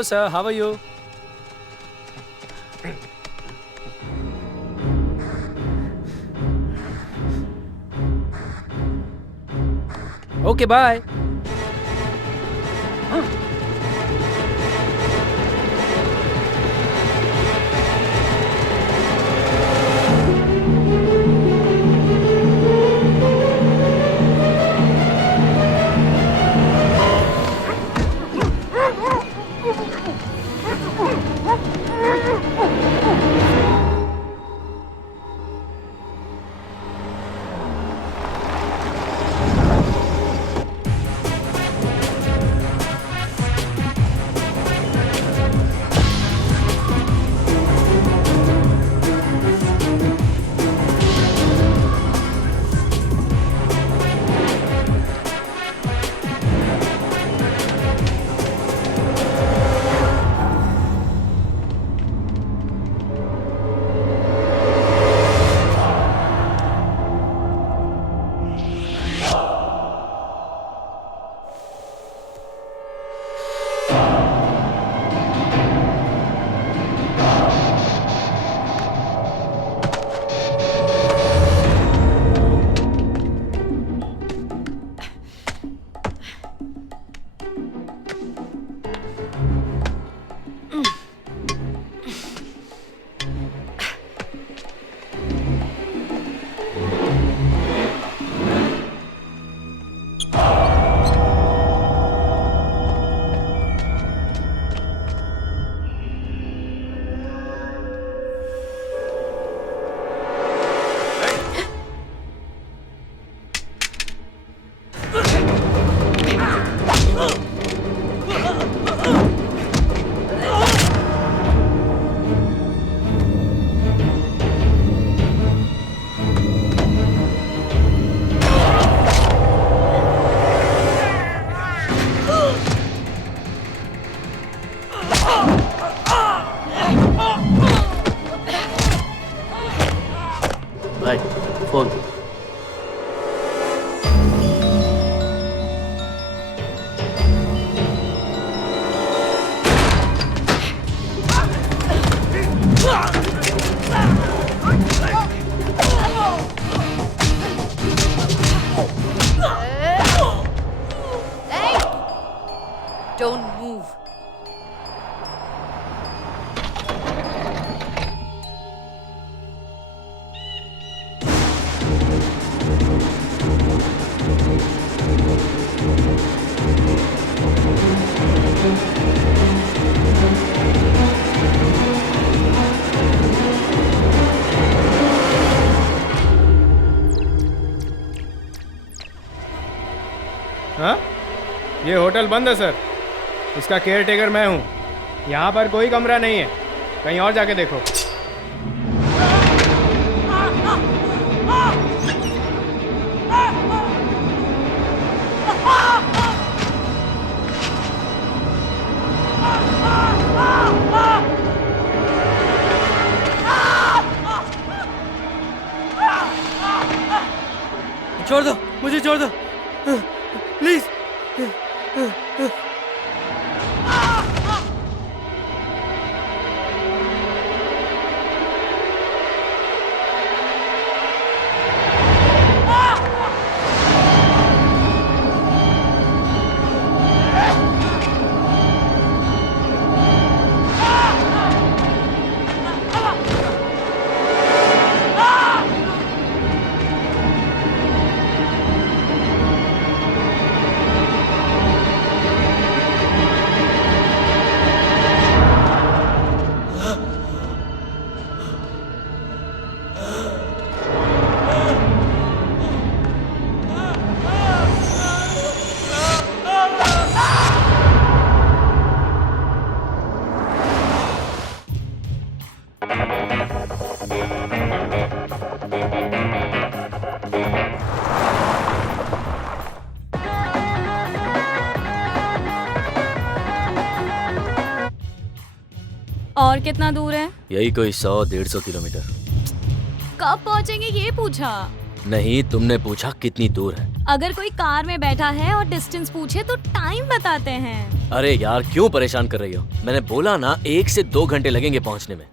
Hello sir, how are you? Okay, bye. भाई phone. Hey! Don't move. हाँ? ये hotel बंद है सर। इसका केयर टेकर मैं हूँ। यहाँ पर कोई कमरा नहीं है, कहीं और जाके देखो। छोड़ दो, मुझे छोड़ दो प्लीज। और कितना दूर है? यही कोई 100-150 किलोमीटर। कब पहुंचेंगे ये पूछा। नहीं, तुमने पूछा कितनी दूर है। अगर कोई कार में बैठा है और डिस्टेंस पूछे तो टाइम बताते हैं। अरे यार क्यों परेशान कर रही हो? मैंने बोला ना 1 से 2 घंटे लगेंगे पहुंचने में।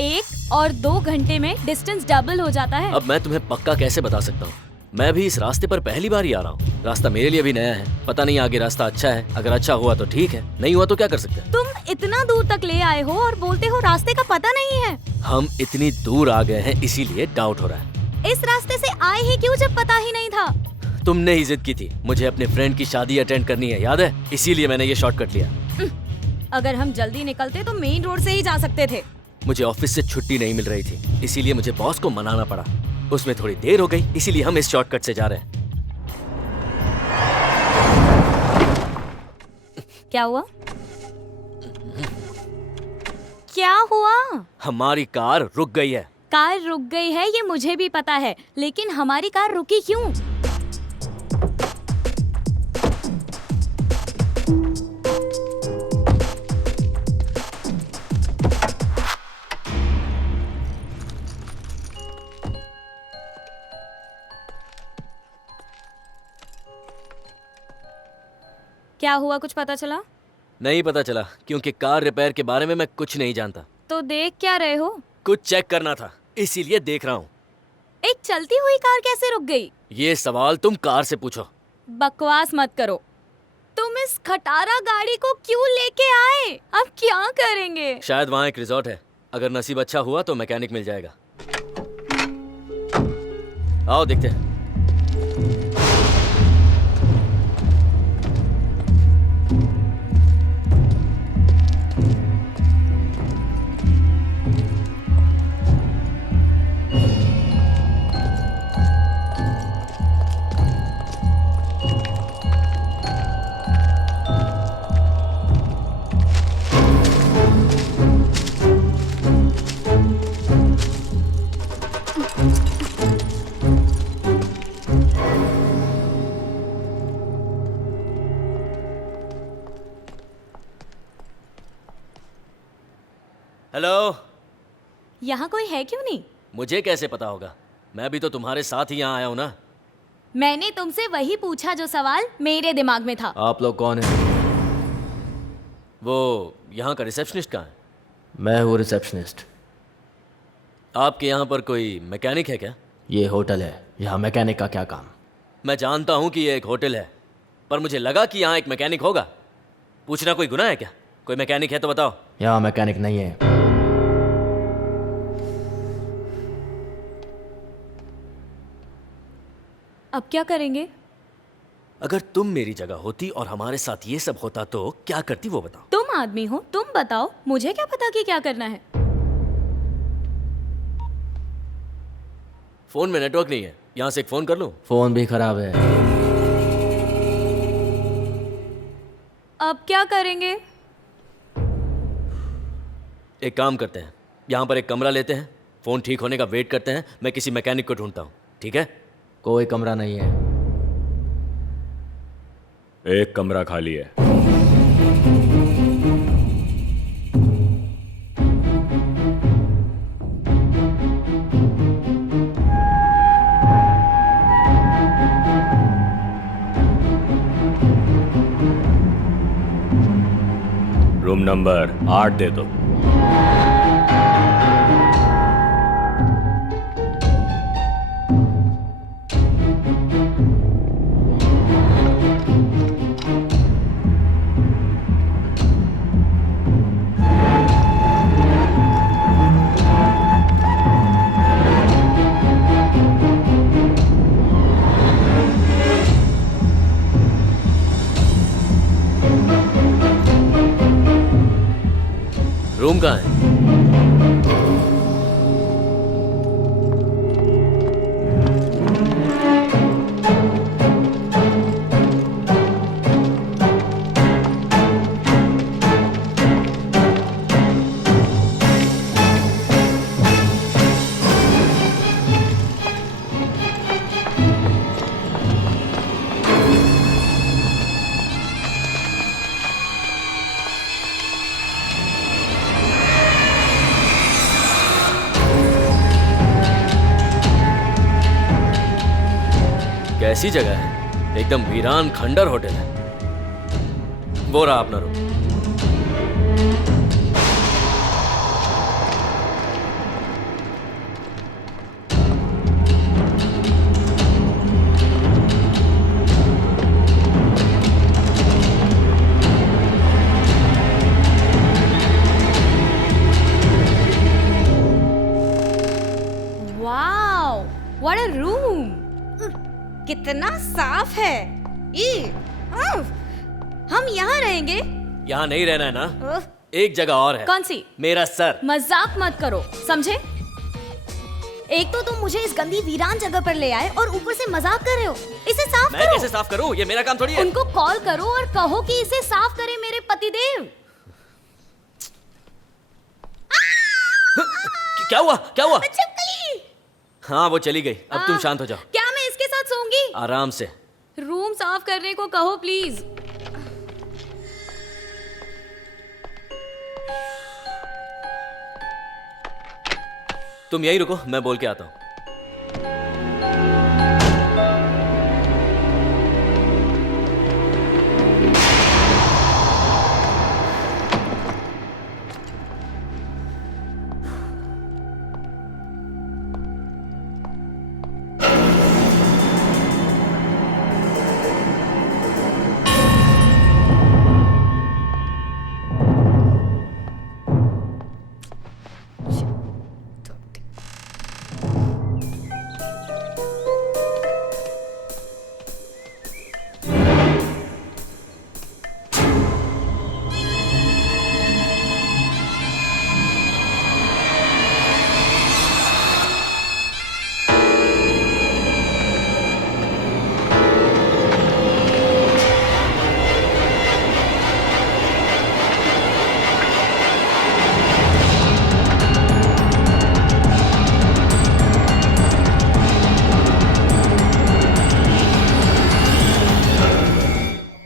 1 और 2 घंटे में डिस्टेंस डबल हो जाता है। अब मैं तुम्हें पक्का कैसे बता सकता हूँ? मैं भी इस रास्ते पर पहली बार ही आ रहा हूँ। रास्ता मेरे लिए भी नया है, पता नहीं आगे रास्ता अच्छा है। अगर अच्छा हुआ तो ठीक है, नहीं हुआ तो क्या कर सकते हैं? तुम इतना दूर तक ले आए हो और बोलते हो रास्ते का पता नहीं है। हम इतनी दूर आ गए हैं इसीलिए डाउट हो रहा है। इस रास्ते से आए ही क्यों जब पता ही नहीं था? तुमने ही जिद की थी, मुझे अपने फ्रेंड की शादी अटेंड करनी है, याद है? इसीलिए मैंने ये शॉर्टकट लिया। अगर हम जल्दी निकलते तो मेन रोड से ही जा सकते थे। मुझे ऑफिस से छुट्टी नहीं मिल रही थी, इसीलिए मुझे बॉस को मनाना पड़ा। उसमें थोड़ी देर हो गई, इसीलिए हम इस शॉर्टकट से जा रहे हैं। क्या हुआ? क्या हुआ? हमारी कार रुक गई है। कार रुक गई है ये मुझे भी पता है, लेकिन हमारी कार रुकी क्यों? क्या हुआ, कुछ पता चला? नहीं पता चला, क्योंकि कार रिपेयर के बारे में मैं कुछ नहीं जानता। तो देख क्या रहे हो? कुछ चेक करना था, इसीलिए देख रहा हूँ। एक चलती हुई कार कैसे रुक गई? ये सवाल तुम कार से पूछो। बकवास मत करो। तुम इस खटारा गाड़ी को क्यों लेके आए? अब क्या करेंगे? शायद वहाँ एक रिजॉर्ट है, अगर नसीब अच्छा हुआ तो मैकेनिक मिल जाएगा। आओ देखते हैं। हेलो। यहाँ कोई है क्यों नहीं? मुझे कैसे पता होगा? मैं भी तो तुम्हारे साथ ही यहाँ आया हूँ ना। मैंने तुमसे वही पूछा जो सवाल मेरे दिमाग में था। आप लोग कौन हैं? वो यहाँ का रिसेप्शनिस्ट कहाँ है? मैं हूँ रिसेप्शनिस्ट। आपके यहाँ पर कोई मैकेनिक है क्या? ये होटल है, यहाँ मैकेनिक का क्या काम? मैं जानता हूँ कि ये एक होटल है, पर मुझे लगा कि यहाँ एक मैकेनिक होगा। पूछना कोई गुनाह है क्या? कोई मैकेनिक है तो बताओ। यहाँ मैकेनिक नहीं है। अब क्या करेंगे? अगर तुम मेरी जगह होती और हमारे साथ ये सब होता तो क्या करती वो बताओ। तुम आदमी हो, तुम बताओ, मुझे क्या पता कि क्या करना है। फोन में नेटवर्क नहीं है, यहाँ से एक फोन कर लूं? फोन भी खराब है। अब क्या करेंगे? एक काम करते हैं, यहाँ पर एक कमरा लेते हैं, फोन ठीक होने का वेट करते हैं, मैं किसी मैकेनिक को ढूंढता हूँ, ठीक है? कोई कमरा नहीं है। एक कमरा खाली है। रूम नंबर 8 दे दो। रूम कहाँ है? कैसी जगह है, एकदम वीरान खंडर होटल है। वो रहा अपना room. Wow, what a room! कितना साफ है। हम यहाँ रहेंगे। यहाँ नहीं रहना है ना? उह, एक जगह और है। कौन सी? मेरा सर। मजाक मत करो, समझे? एक तो तुम मुझे इस गंदी वीरान जगह पर ले आए और ऊपर से मजाक कर रहे हो। इसे साफ मैं करो। कैसे साफ करूँ? ये मेरा काम थोड़ी है। उनको कॉल करो और कहो कि इसे साफ करे मेरे पतिदेव। क्या हुआ? क्या हुआ? छिपकली! हाँ, वो चली गई। अब तुम शांत हो जाओ। क्या मैं इसके साथ सोऊंगी? आराम से। रूम साफ करने को कहो प्लीज। तुम यहीं रुको, मैं बोल के आता हूँ।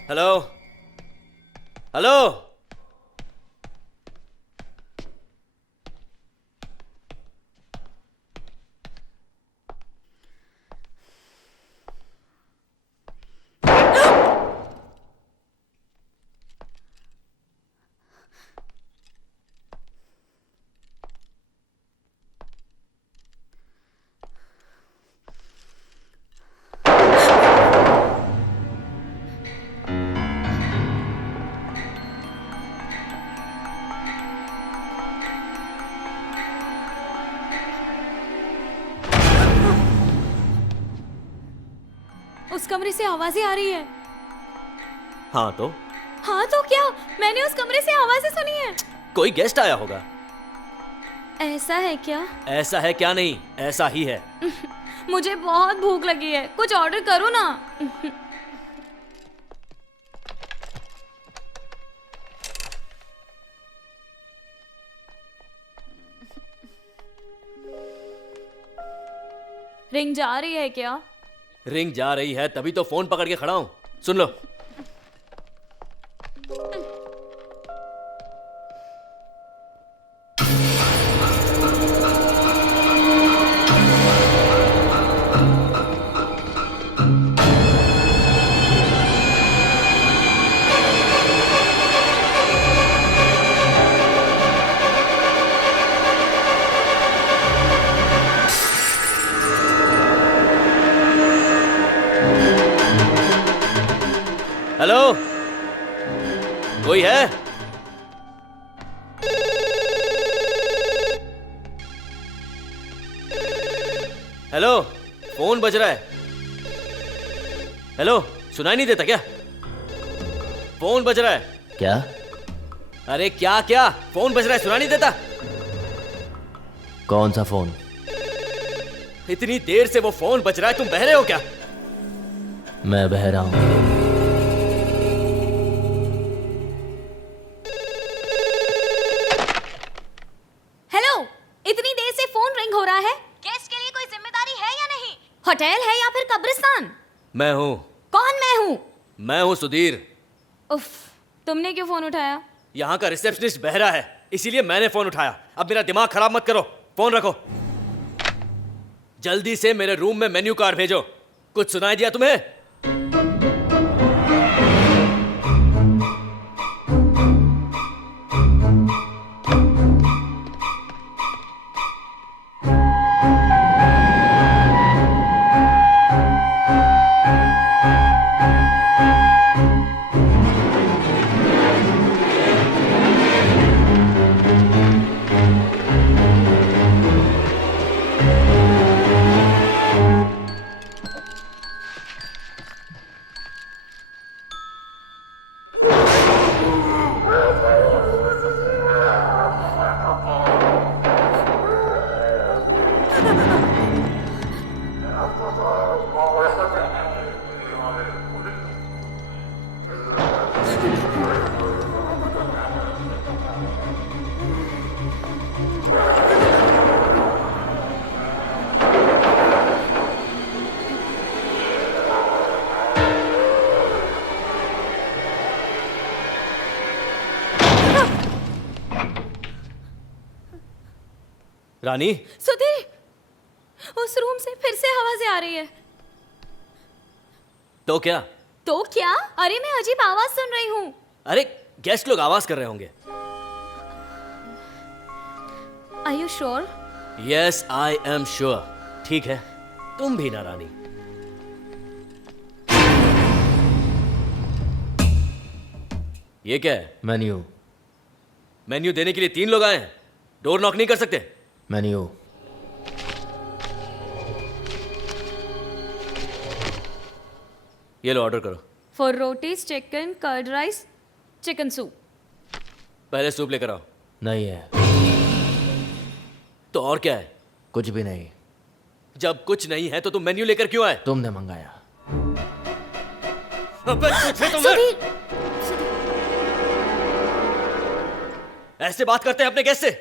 हेलो? हेलो? उस कमरे से आवाजें आ रही है। हाँ तो? हाँ तो क्या? मैंने उस कमरे से आवाजें सुनी है। कोई गेस्ट आया होगा। ऐसा है क्या? ऐसा है क्या? नहीं, ऐसा ही है। मुझे बहुत भूख लगी है, कुछ ऑर्डर करो ना। रिंग जा रही है क्या? रिंग जा रही है तभी तो फोन पकड़ के खड़ा हूं। सुन लो। हेलो? कोई है? हेलो? फोन बज रहा है। हेलो? सुनाई नहीं देता क्या? फोन बज रहा है। क्या? अरे क्या क्या? फोन बज रहा है, सुनाई नहीं देता? कौन सा फोन? इतनी देर से वो फोन बज रहा है, तुम बहरे हो क्या? मैं बह रहा हूं। हेलो, इतनी देर से फोन रिंग हो रहा है। गेस्ट के लिए कोई जिम्मेदारी है या नहीं? होटल है या फिर कब्रिस्तान? मैं हूं। कौन मैं हूँ? मैं हूं सुधीर। उफ, तुमने क्यों फोन उठाया? यहाँ का रिसेप्शनिस्ट बहरा है, इसीलिए मैंने फोन उठाया। अब मेरा दिमाग खराब मत करो, फोन रखो। जल्दी से मेरे रूम में मेन्यू कार्ड भेजो। कुछ सुनाई दिया तुम्हें? रानी, सुधीर, उस रूम से फिर से आवाजें आ रही है। तो क्या? तो क्या? अरे मैं अजीब आवाज सुन रही हूँ। अरे गेस्ट लोग आवाज कर रहे होंगे। Are you sure? Yes, I am sure. ठीक है, तुम भी ना रानी। ये क्या है? मेन्यू। मेन्यू देने के लिए 3 लोग आए हैं। डोर नॉक नहीं कर सकते? मेन्यू। ये लो, ऑर्डर करो। For rotis, chicken, curd rice, chicken soup. पहले सूप लेकर आओ। नहीं है। तो और क्या है? कुछ भी नहीं। जब कुछ नहीं है तो तुम मेन्यू लेकर क्यों आए? तुमने मंगाया। अबे तुझे तो मैं... ऐसे बात करते हैं अपने गेस्ट से?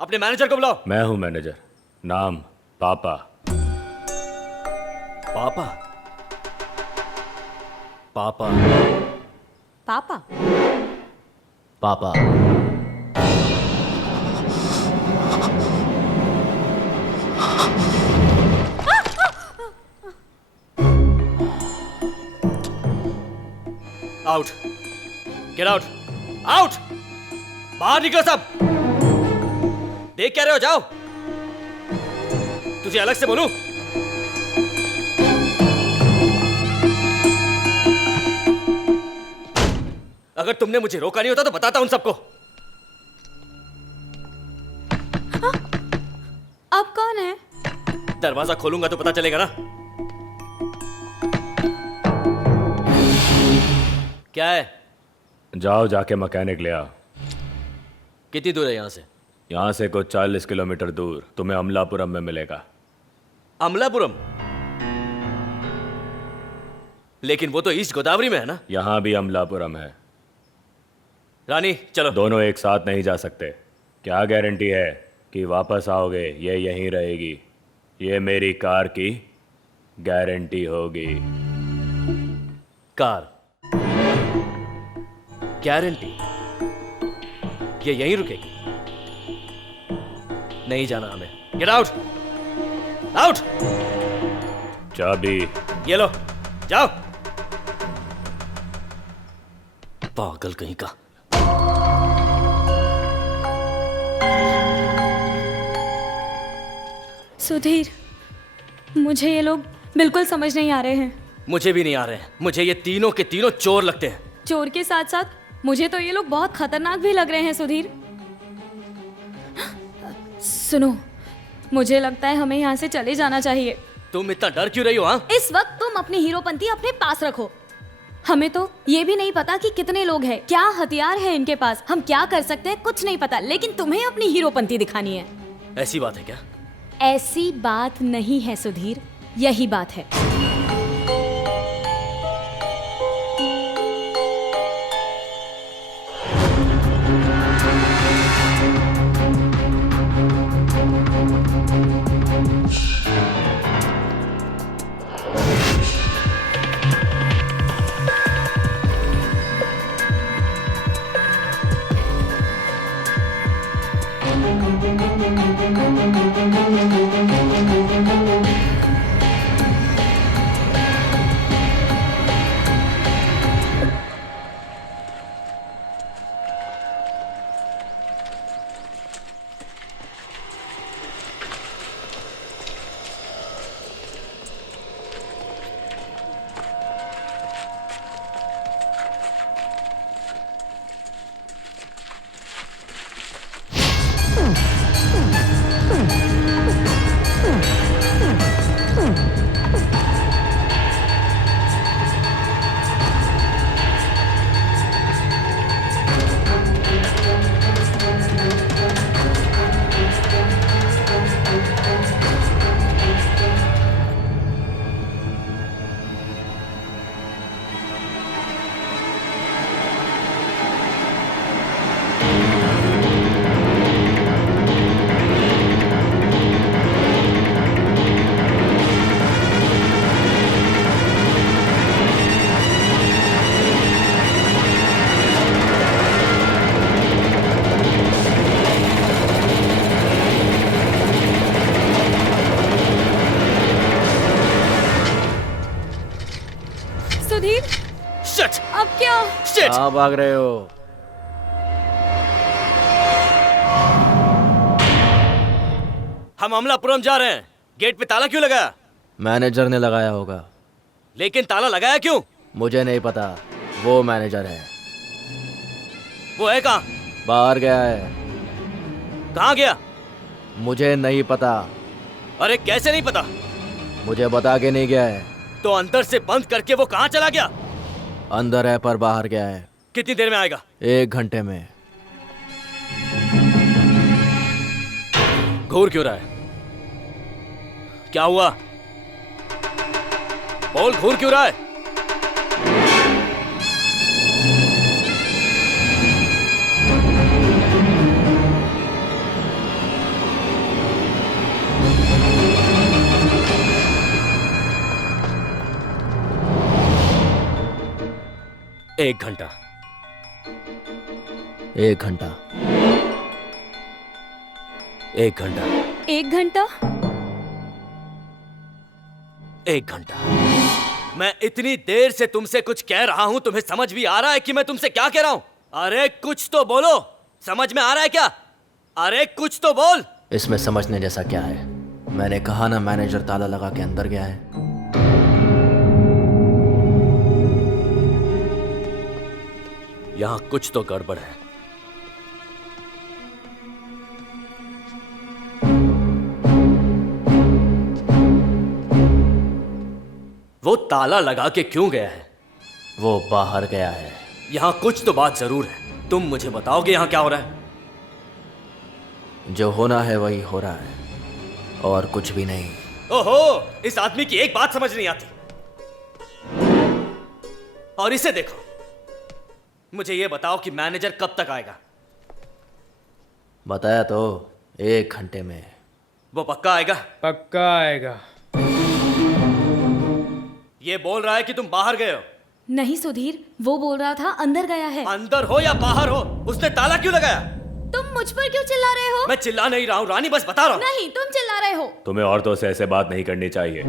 अपने मैनेजर को बुलाओ। मैं हूं मैनेजर, नाम पापा। पापा? पापा? पापा? पापा। आउट, गेट आउट, आउट, बाहर निकलो सब। देख क्या रहे हो? जाओ। तुझे अलग से बोलूं? अगर तुमने मुझे रोका नहीं होता तो बताता उन सबको। अब कौन है? दरवाजा खोलूंगा तो पता चलेगा ना। क्या है? जाओ, जाके मैकेनिक ले आओ। कितनी दूर है यहां से? यहाँ से कुछ 40 किलोमीटर दूर तुम्हें अमलापुरम में मिलेगा। अमलापुरम? लेकिन वो तो ईस्ट गोदावरी में है ना? यहाँ भी अमलापुरम है। रानी चलो। दोनों एक साथ नहीं जा सकते। क्या गारंटी है कि वापस आओगे? ये यहीं रहेगी। ये मेरी कार की गारंटी होगी। Car guarantee? ये यहीं रुकेगी? नहीं जाना हमें। Get out, out. चाबी ये लो, जाओ। पागल कहीं का। सुधीर, मुझे ये लोग बिल्कुल समझ नहीं आ रहे हैं। मुझे भी नहीं आ रहे हैं। मुझे ये तीनों के तीनों चोर लगते हैं। चोर के साथ साथ मुझे तो ये लोग बहुत खतरनाक भी लग रहे हैं। सुधीर सुनो, मुझे लगता है हमें यहाँ से चले जाना चाहिए। तुम इतना डर क्यों रही हो? हाँ, इस वक्त तुम अपनी हीरोपंती अपने पास रखो। हमें तो ये भी नहीं पता कि कितने लोग हैं, क्या हथियार है इनके पास, हम क्या कर सकते हैं, कुछ नहीं पता। लेकिन तुम्हें अपनी हीरोपंती दिखानी है। ऐसी बात है क्या? ऐसी बात नहीं है सुधीर, यही बात है। अब क्या? Shit! कहाँ भाग रहे हो? हम अमलापुरम जा रहे हैं। गेट पे ताला क्यों लगाया? मैनेजर ने लगाया होगा। लेकिन ताला लगाया क्यों? मुझे नहीं पता, वो मैनेजर है। वो है कहाँ? बाहर गया है। कहाँ गया? मुझे नहीं पता। अरे कैसे नहीं पता? मुझे बता के नहीं गया है। तो अंदर से बंद करके वो कहाँ चला गया? अंदर है पर बाहर गया है। कितनी देर में आएगा? 1 घंटे में। घूर क्यों रहा है? क्या हुआ? बोल, घूर क्यों रहा है? एक घंटा। 1 घंटा। 1 घंटा। 1 घंटा? 1 घंटा। मैं इतनी देर से तुमसे कुछ कह रहा हूं, तुम्हें समझ भी आ रहा है कि मैं तुमसे क्या कह रहा हूं? अरे कुछ तो बोलो, समझ में आ रहा है क्या? अरे कुछ तो बोल। इसमें समझने जैसा क्या है? मैंने कहा ना, मैनेजर ताला लगा के अंदर गया है। यहां कुछ तो गड़बड़ है। वो ताला लगा के क्यों गया है? वो बाहर गया है। यहां कुछ तो बात जरूर है। तुम मुझे बताओगे यहां क्या हो रहा है? जो होना है वही हो रहा है, और कुछ भी नहीं। ओहो, इस आदमी की एक बात समझ नहीं आती। और इसे देखो। मुझे यह बताओ कि मैनेजर कब तक आएगा? बताया तो, 1 घंटे में। वो पक्का आएगा? पक्का आएगा। ये बोल रहा है कि तुम बाहर गए हो। नहीं सुधीर, वो बोल रहा था अंदर गया है। अंदर हो या बाहर हो, उसने ताला क्यों लगाया? तुम मुझ पर क्यों चिल्ला रहे हो? मैं चिल्ला नहीं रहा हूँ रानी, बस बता रहा हूँ। नहीं, तुम चिल्ला रहे हो। तुम्हें औरतों से ऐसे बात नहीं करनी चाहिए।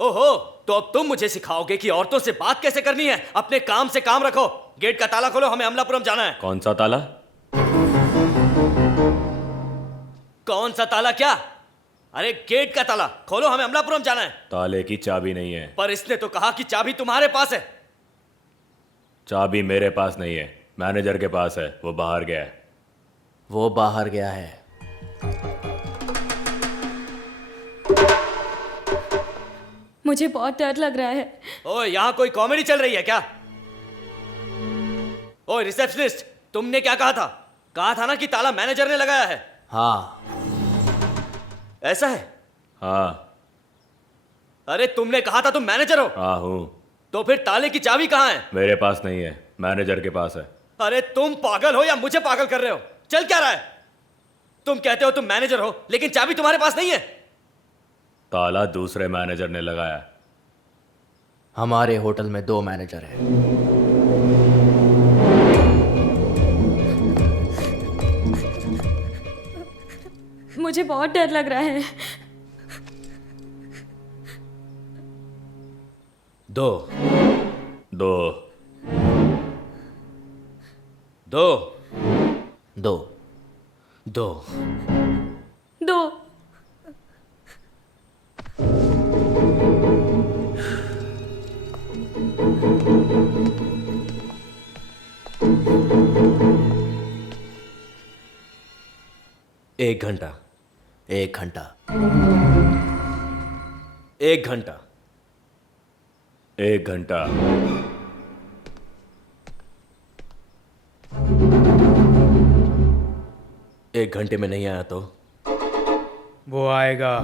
ओहो, तो अब तुम मुझे सिखाओगे कि औरतों से बात कैसे करनी है? अपने काम से काम रखो। गेट का ताला खोलो, हमें अमलापुरम जाना है। कौन सा ताला? कौन सा ताला क्या? अरे गेट का ताला खोलो, हमें अमलापुरम जाना है। ताले की चाबी नहीं है। पर इसने तो कहा कि चाबी तुम्हारे पास है। चाबी मेरे पास नहीं है, मैनेजर के पास है। वो बाहर गया है। वो बाहर गया है। मुझे बहुत डर लग रहा है। ओए, यहाँ कोई कॉमेडी चल रही है क्या? ओए रिसेप्शनिस्ट, तुमने क्या कहा था? कहा था ना कि ताला मैनेजर ने लगाया है। हाँ। ऐसा है? हाँ। अरे तुमने कहा था तुम मैनेजर हो। हाँ हूँ। तो फिर ताले की चाबी कहाँ है? मेरे पास नहीं है, मैनेजर के पास है। अरे तुम पागल हो या मुझे पागल कर रहे हो? चल क्या रहा है? तुम कहते हो तुम मैनेजर हो, लेकिन चाबी तुम्हारे पास नहीं है। ताला दूसरे मैनेजर ने लगाया। हमारे होटल में 2 मैनेजर हैं। मुझे बहुत डर लग रहा है। 2 2 2 2 2 2 1 घंटा। 1 घंटा। 1 घंटा। 1 घंटा। 1 घंटे में नहीं आया तो? वो आएगा।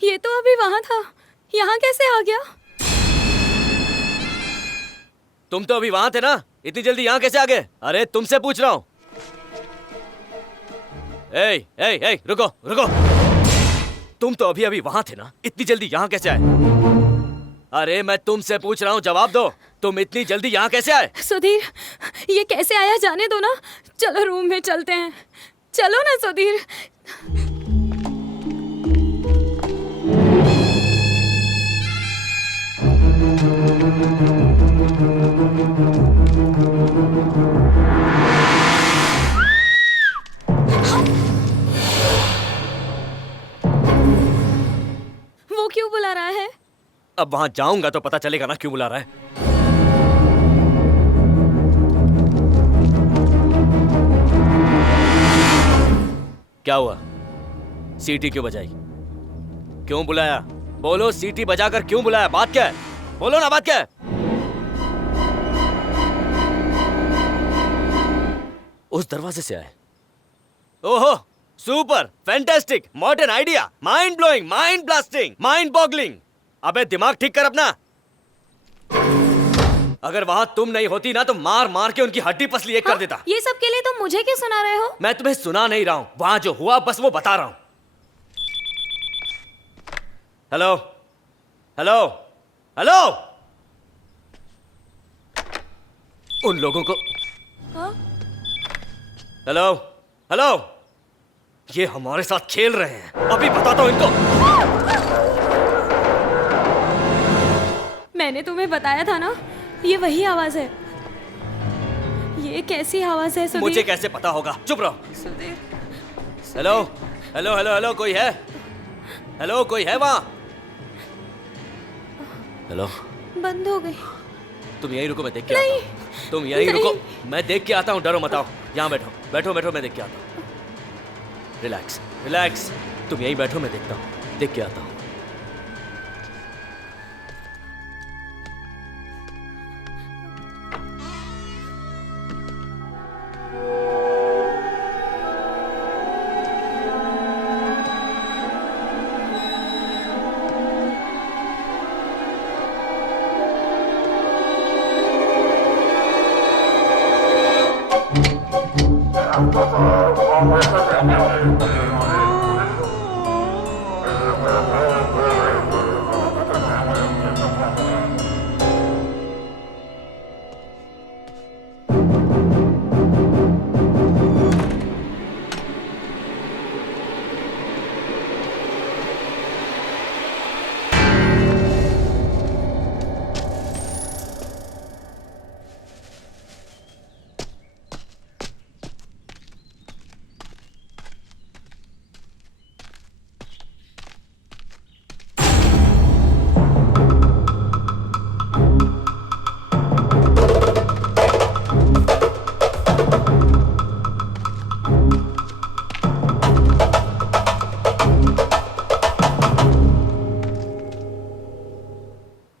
ये तो अभी वहां था, यहाँ कैसे आ गया? तुम तो अभी वहां थे ना, इतनी जल्दी यहाँ कैसे आ गए? अरे तुमसे पूछ रहा हूं। ए, ए, ए, रुको रुको। तुम तो अभी अभी वहां थे ना, इतनी जल्दी यहाँ कैसे आए? अरे मैं तुमसे पूछ रहा हूँ, जवाब दो। तुम इतनी जल्दी यहाँ कैसे आए? सुधीर, ये कैसे आया जाने दो ना। चलो रूम में चलते हैं। चलो ना सुधीर। वो क्यों बुला रहा है? अब वहां जाऊंगा तो पता चलेगा ना क्यों बुला रहा है। क्या हुआ? सीटी क्यों बजाई? क्यों बुलाया? बोलो, सीटी बजाकर क्यों बुलाया? बात क्या है? बोलो ना, बात क्या है? उस दरवाजे से आए। ओहो, super, fantastic, modern idea, mind blowing, mind blasting, mind boggling. अबे दिमाग ठीक कर अपना। अगर वहां तुम नहीं होती ना तो मार मार के उनकी हड्डी पसली एक कर देता। ये सब के लिए तुम मुझे क्यों सुना रहे हो? मैं तुम्हें सुना नहीं रहा हूं, वहां जो हुआ बस वो बता रहा हूं। हेलो हेलो हेलो, उन लोगों को हेलो हेलो, ये हमारे साथ खेल रहे हैं। अभी बताता हूं इनको। मैंने तुम्हें बताया था ना, ये वही आवाज है। ये कैसी आवाज है सुधीर? मुझे कैसे पता होगा? चुप रहो। Sudhir. Hello hello hello hello, कोई है? हेलो, कोई है वहां? हेलो, बंद हो गई। तुम यहीं रुको, मैं देख के आता हूं। तुम यहीं रुको, मैं देख के आता हूं। डरो मत, आओ यहाँ बैठो बैठो बैठो, मैं देख के आता हूं। रिलैक्स रिलैक्स, तुम यहीं बैठो, मैं देखता हूं, देख के आता हूं।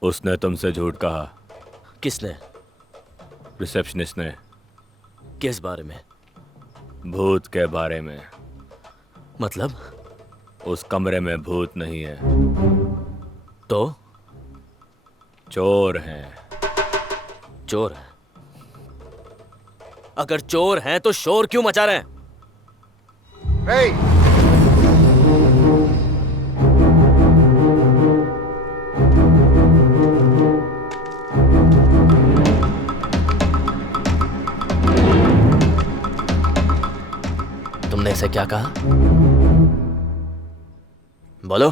उसने तुमसे झूठ कहा। किसने? रिसेप्शनिस्ट ने। किस बारे में? भूत के बारे में। मतलब? उस कमरे में भूत नहीं है, तो? चोर हैं। चोर है? अगर चोर हैं तो शोर क्यों मचा रहे हैं? तुमने इसे क्या कहा? बोलो,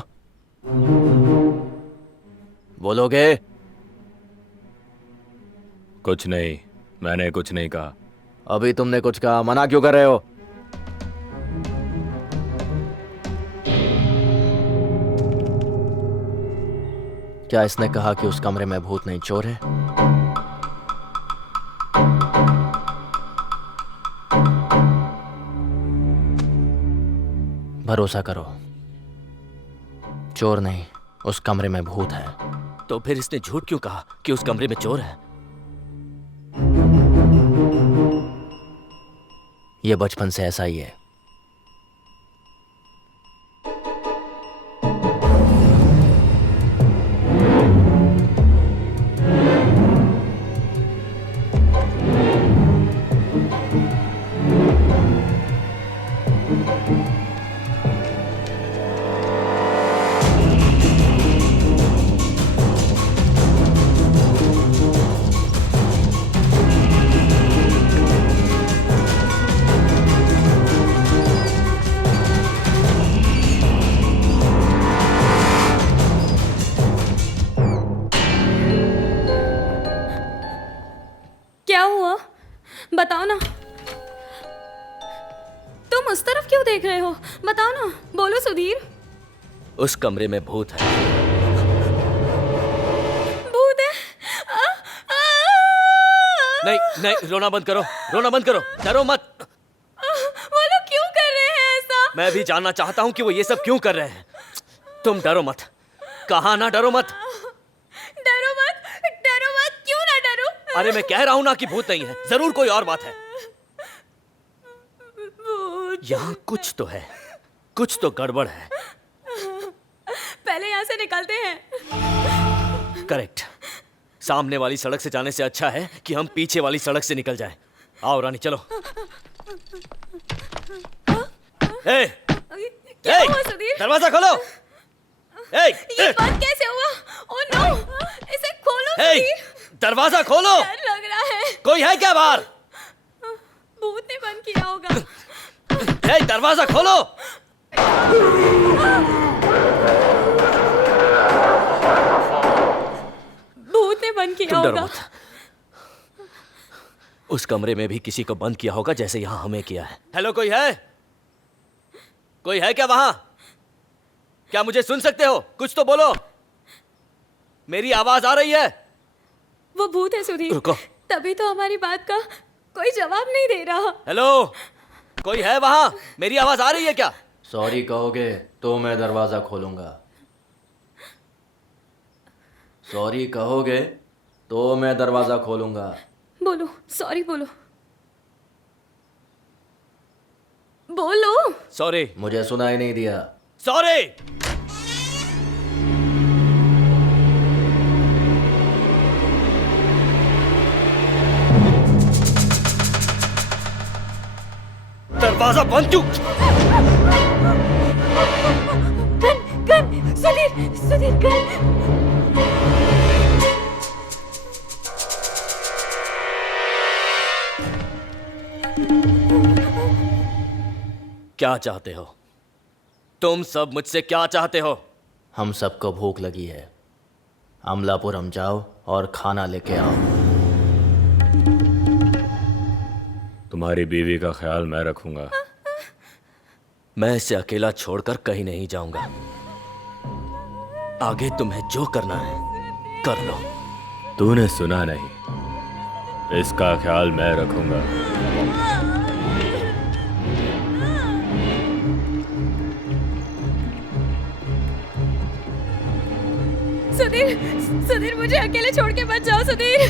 बोलोगे? कुछ नहीं, मैंने कुछ नहीं कहा। अभी तुमने कुछ कहा, मना क्यों कर रहे हो? क्या इसने कहा कि उस कमरे में भूत नहीं, चोर है? भरोसा करो, चोर नहीं, उस कमरे में भूत है। तो फिर इसने झूठ क्यों कहा कि उस कमरे में चोर है? ये बचपन से ऐसा ही है। बताओ ना, तुम उस तरफ क्यों देख रहे हो? बताओ ना, बोलो सुधीर। उस कमरे में भूत है। भूत है? नहीं नहीं, रोना बंद करो, रोना बंद करो, डरो मत। वो लोग क्यों कर रहे हैं ऐसा? मैं भी जानना चाहता हूँ कि वो ये सब क्यों कर रहे हैं। तुम डरो मत, कहा ना डरो मत। डरो मत, डरो मत, क्यों ना डरो? अरे मैं कह रहा हूँ ना कि भूत नहीं है, जरूर कोई और बात है। यहाँ कुछ तो है, कुछ तो गड़बड़ है। पहले यहाँ से निकलते हैं। करेक्ट। सामने वाली सड़क से जाने से अच्छा है कि हम पीछे वाली सड़क से निकल जाएं। आओ रानी, चलो। ए, क्या ए, हुआ सुधीर? दरवाजा खोलो। ए, ये बंद कैसे हुआ? ओह नो, इसे खोलो ए, सुधीर। दरवाजा खोलो। डर लग रहा है। कोई है क्या बाहर? भूत ने बंद किया होगा। ए, दरवाजा खोलो। भूत ने बंद किया तुम डरो होगा। मत। उस कमरे में भी किसी को बंद किया होगा जैसे यहां हमें किया है। हेलो, कोई है? कोई है क्या वहां? क्या मुझे सुन सकते हो? कुछ तो बोलो, मेरी आवाज आ रही है। वो भूत है सुधीर। रुको। तभी तो हमारी बात का कोई जवाब नहीं दे रहा। हेलो, कोई है वहां? मेरी आवाज आ रही है क्या? सॉरी कहोगे तो मैं दरवाज़ा खोलूँगा। सॉरी कहोगे तो मैं दरवाज़ा खोलूँगा। बोलो, सॉरी बोलो। बोलो। सॉरी। मुझे सुनाई नहीं दिया। सॉरी। दरवाजा बंद क्यों? Gun, Sudhir, Sudhir gun. क्या चाहते हो तुम सब? मुझसे क्या चाहते हो? हम सबको भूख लगी है। अमलापुरम जाओ और खाना लेके आओ। तुम्हारी बीवी का ख्याल मैं रखूंगा। मैं इसे अकेला छोड़कर कहीं नहीं जाऊंगा। आगे तुम्हें जो करना है कर लो। तूने सुना नहीं, इसका ख्याल मैं रखूंगा। सुधीर, सुधीर मुझे अकेले छोड़ के मत जाओ सुधीर।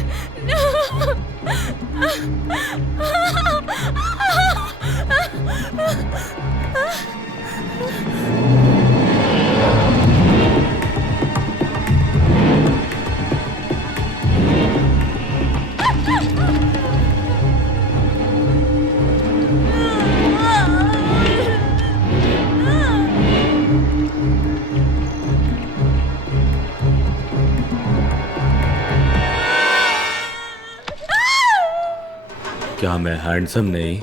क्या मैं हैंडसम नहीं?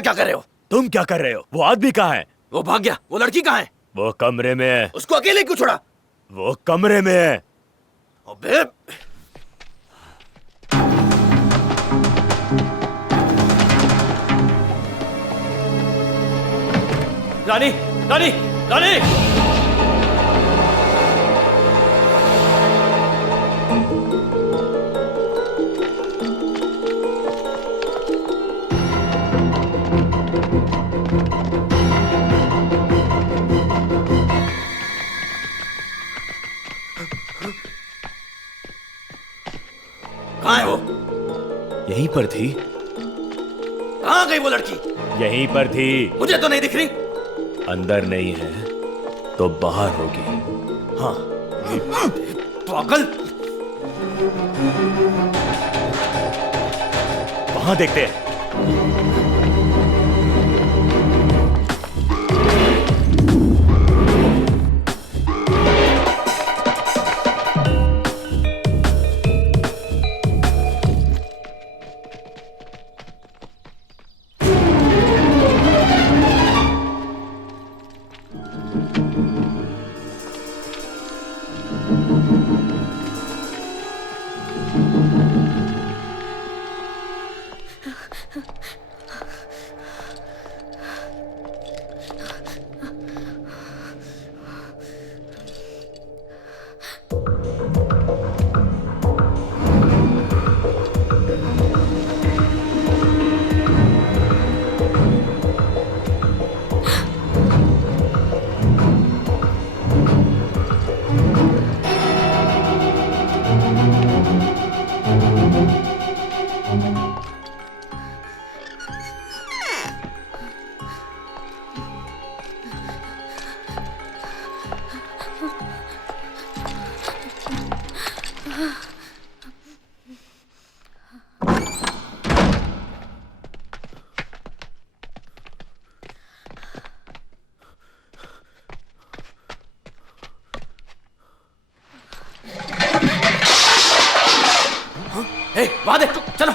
यहाँ क्या कर रहे हो? तुम क्या कर रहे हो? वो आदमी कहाँ है? वो भाग गया। वो लड़की कहाँ है? वो कमरे में है। उसको अकेले क्यों छोड़ा? वो कमरे में है। अबे रानी, रानी, रानी! कहाँ है वो? यहीं पर थी। कहाँ गई वो लड़की? यहीं पर थी। मुझे तो नहीं दिख रही। अंदर नहीं है तो बाहर होगी। हाँ, पागल! वहां देखते हैं। वहां देख, चलो।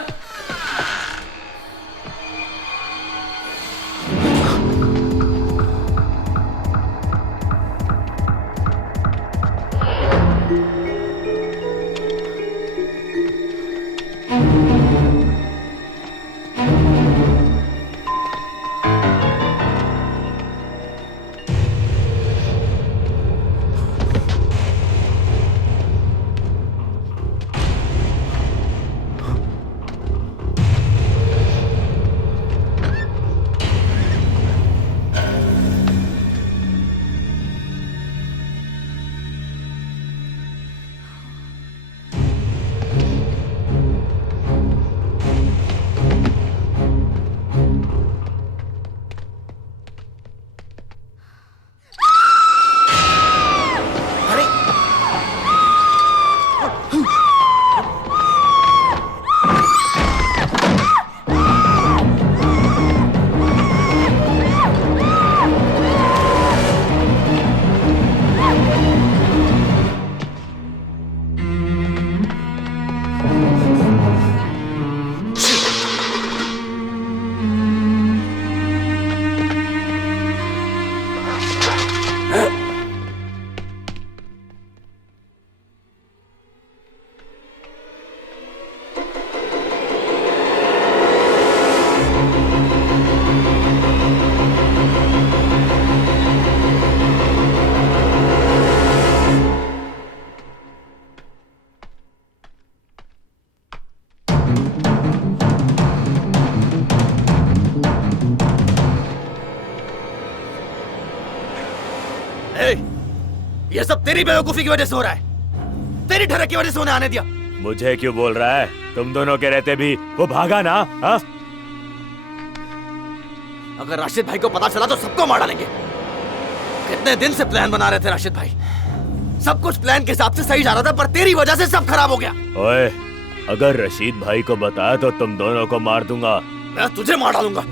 ये सब तेरी बेवकूफी की वजह से हो रहा है। तेरी ठरक की वजह से उन्हें आने दिया। मुझे क्यों बोल रहा है? तुम दोनों के रहते भी वो भागा ना। हाँ? अगर राशिद भाई को पता चला तो सबको मार डालेंगे। कितने दिन से प्लान बना रहे थे राशिद भाई। सब कुछ प्लान के हिसाब से सही जा रहा था, पर तेरी वजह से सब खराब हो गया। ओए, अगर रशीद भाई को बताया तो तुम दोनों को मार दूंगा। मैं तुझे मार डालूंगा।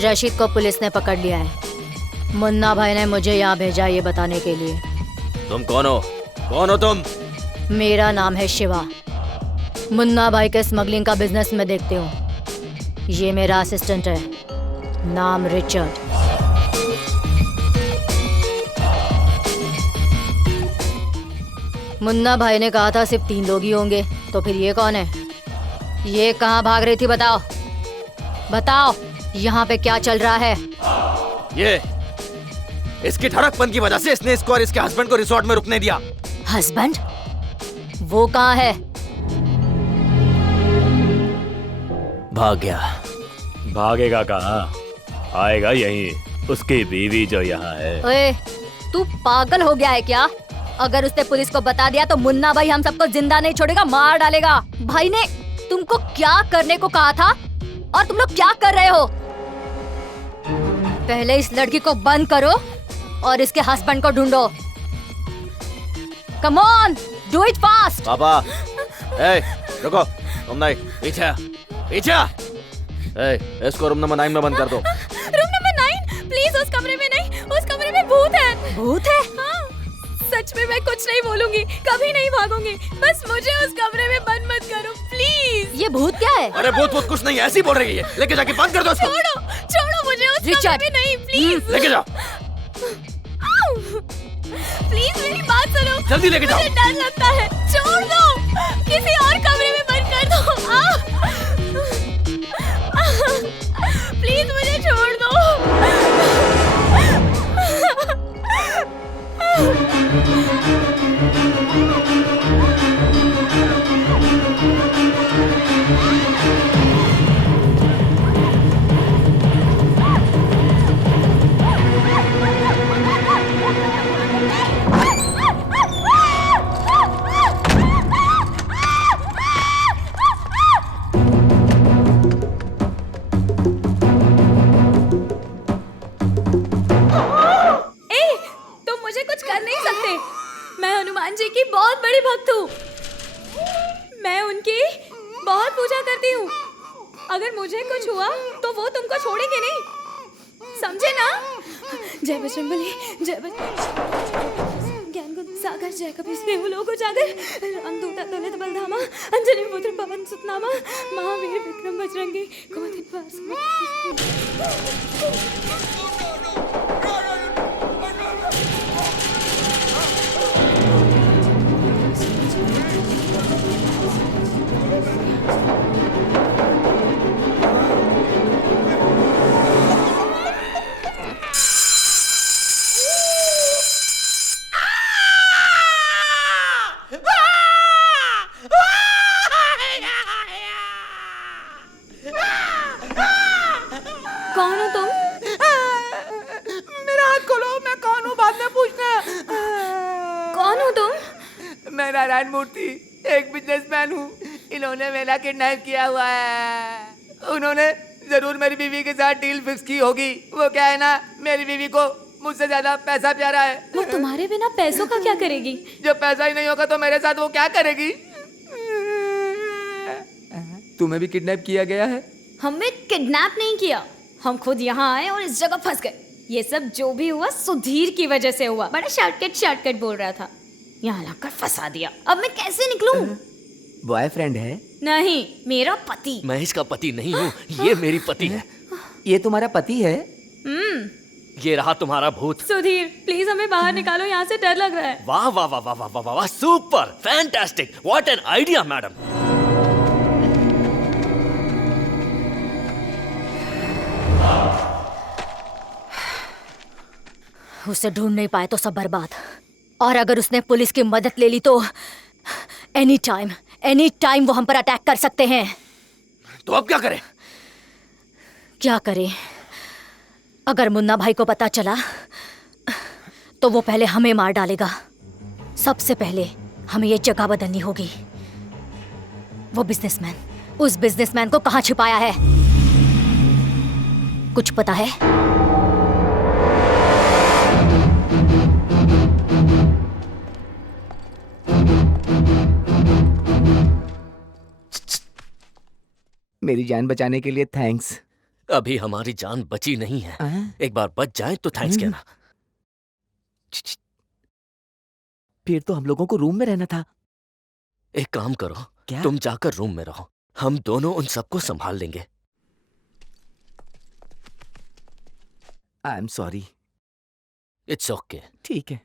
रशीद को पुलिस ने पकड़ लिया है। मुन्ना भाई ने मुझे यहाँ भेजा ये बताने के लिए। तुम कौन हो? कौन हो तुम? मेरा नाम है शिवा। मुन्ना भाई के स्मगलिंग का बिजनेस मैं देखती हूँ। ये मेरा असिस्टेंट है, नाम रिचर्ड। मुन्ना भाई ने कहा था सिर्फ 3 लोग ही होंगे, तो फिर ये कौन है? ये कहाँ भाग रही थी? बताओ बताओ, यहाँ पे क्या चल रहा है? ये इसकी ठड़कपन की वजह से इसने इसको और इसके हस्बैंड को रिसोर्ट में रुकने दिया। हस्बैंड? वो कहाँ है? भाग गया। भागेगा कहाँ, आएगा यहीं। उसकी बीवी जो यहाँ है। ओए, तू पागल हो गया है क्या? अगर उसने पुलिस को बता दिया तो मुन्ना भाई हम सबको जिंदा नहीं छोड़ेगा, मार डालेगा। भाई ने तुमको क्या करने को कहा था और तुम लोग क्या कर रहे हो? पहले इस लड़की को बंद करो और इसके हस्बैंड को ढूंढो। Come on, do it fast. पापा, ए, रुको, तुम नहीं, पीछे पीछे। ए, इसको रूम नंबर 9 में बंद कर दो। Room number 9? प्लीज उस कमरे में नहीं, उस कमरे में भूत है। भूत है? हाँ, सच में मैं कुछ नहीं बोलूंगी, कभी नहीं भागूंगी, बस मुझे उस कमरे में बंद मत करो प्लीज। ये भूत क्या है? अरे भूत कुछ नहीं, ऐसी बोल रही है। लेके जाके बंद कर दो उसको। छोड़ो छोड़ो मुझे उस रिचर्ड। कमरे में नहीं, प्लीज लेके जाओ, प्लीज मेरी बात सुनो। जल्दी लेके जाओ। मुझे डर लगता है, छोड़ दो, किसी और कमरे में बंद कर दो। प्लीज मुझे छोड़ दो। मैं हनुमान जी की बहुत बड़ी भक्त हूँ। मैं उनकी बहुत पूजा करती हूँ। अगर मुझे कुछ हुआ तो वो तुमको छोड़ेंगे नहीं, समझे ना? जय बजरंगबली, जय ज्ञान गुण सागर, जय कपीस नेहु लोको जागर, रामदूता तुलित बलधामा, अंजनी पुत्र पवन सुत नामा, महावीर विक्रम बजरंगी कुमति निवार। कौन हो तुम? मेरा हाथ खोलो, मैं कौन हूँ बाद में पूछना। कौन हो तुम? मैं नारायण मूर्ति, एक बिजनेसमैन हूँ। इन्होंने मेरा किडनैप किया हुआ है। उन्होंने जरूर मेरी बीवी के साथ डील फिक्स की होगी। वो क्या है ना, मेरी बीवी को मुझसे ज्यादा पैसा प्यारा है। वो तुम्हारे बिना पैसों का क्या करेगी? जब पैसा ही नहीं होगा तो मेरे साथ वो क्या करेगी? तुम्हें भी किडनैप किया गया है? हमें किडनैप नहीं किया, हम खुद यहाँ आए और इस जगह फंस गए। ये सब जो भी हुआ सुधीर की वजह से हुआ। बड़ा शॉर्टकट बोल रहा था, यहाँ लाकर फंसा दिया। अब मैं कैसे निकलूं? बॉयफ्रेंड है? नहीं, मेरा पति। मैं इसका पति नहीं हूँ, ये मेरी पति है। ये तुम्हारा पति है? ये रहा तुम्हारा भूत। सुधीर प्लीज हमें बाहर निकालो, यहाँ से डर लग रहा है। वाह वाह वाह वाह वाह वाह वाह, super, fantastic, what an idea madam. उसे ढूंढ नहीं पाए तो सब बर्बाद। और अगर उसने पुलिस की मदद ले ली तो एनी टाइम वो हम पर अटैक कर सकते हैं। तो अब क्या करें? क्या करें? अगर मुन्ना भाई को पता चला तो वो पहले हमें मार डालेगा। सबसे पहले हमें ये जगह बदलनी होगी। वो बिजनेसमैन, उस बिजनेसमैन को कहाँ छिपाया है? कुछ पता है? मेरी जान बचाने के लिए थैंक्स। अभी हमारी जान बची नहीं है। एक बार बच जाए तो थैंक्स कहना। फिर तो हम लोगों को रूम में रहना था। एक काम करो, क्या? तुम जाकर रूम में रहो, हम दोनों उन सबको संभाल लेंगे। I am sorry. It's okay. ठीक है।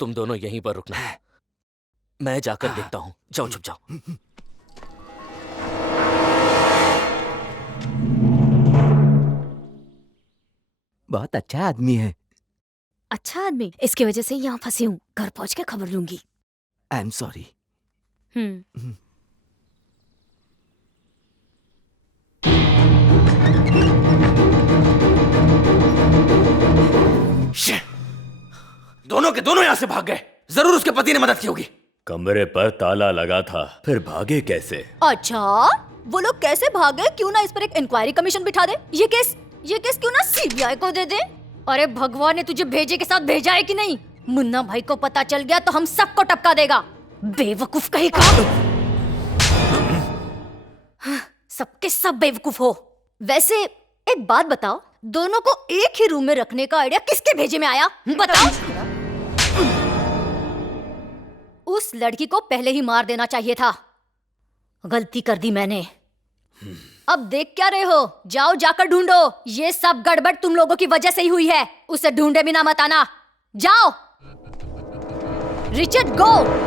तुम दोनों यहीं पर रुकना, मैं जाकर देखता हूं। जाओ, छुप जाओ। बहुत अच्छा आदमी है। अच्छा आदमी, इसकी वजह से यहाँ फंसी हूँ। घर पहुँच के खबर लूंगी। I am sorry. दोनों के दोनों यहां से भाग गए। जरूर उसके पति ने मदद की होगी। कमरे पर ताला लगा था, फिर भागे कैसे? अच्छा, वो लोग कैसे भागे? क्यों ना इस पर एक इंक्वायरी कमीशन बिठा दे। ये केस क्यों ना सीबीआई को दे दे। अरे भगवान ने तुझे भेजे के साथ भेजा है कि नहीं? मुन्ना भाई को पता चल गया तो हम सबको टपका देगा। बेवकूफ कहीं का। सबके सब बेवकूफ हो। वैसे एक बात बताओ, दोनों को एक ही रूम में रखने का आइडिया किसके भेजे में आया? बताओ। उस लड़की को पहले ही मार देना चाहिए था। गलती कर दी मैंने। अब देख क्या रहे हो? जाओ, जाकर ढूंढो। ये सब गड़बड़ तुम लोगों की वजह से ही हुई है। उसे ढूंढे बिना मत आना। जाओ। रिचर्ड, गो।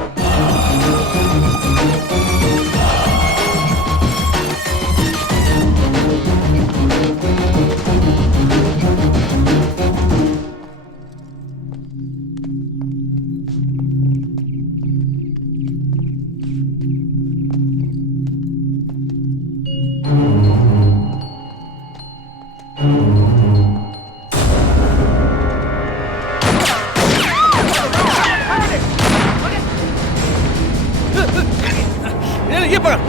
ये पकड़,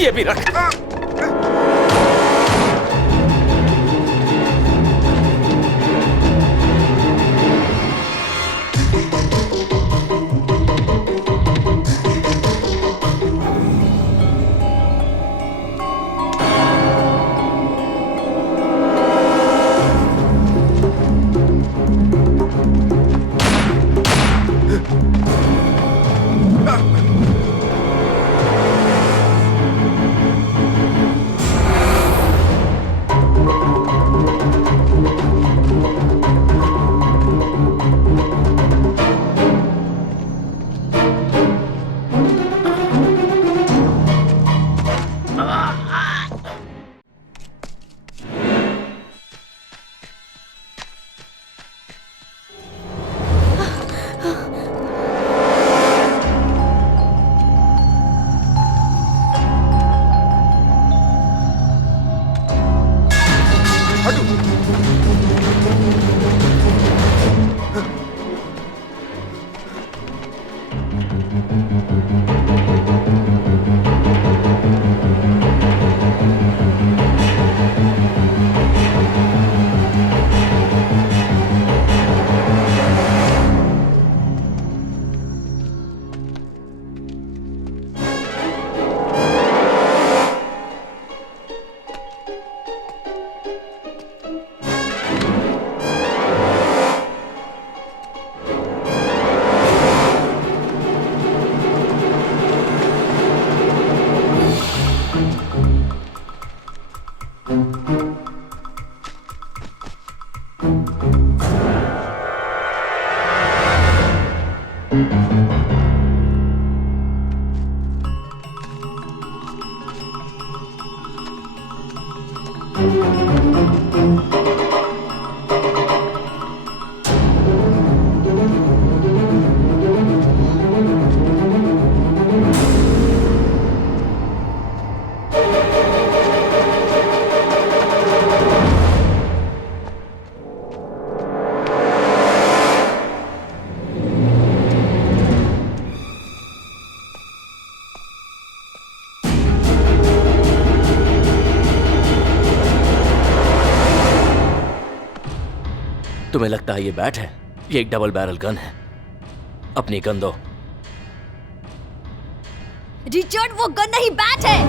ये भी रख। तुम्हें लगता है ये बैट है? ये एक डबल बैरल गन है। अपनी गन दो। रिचर्ड, वो गन नहीं, बैट है।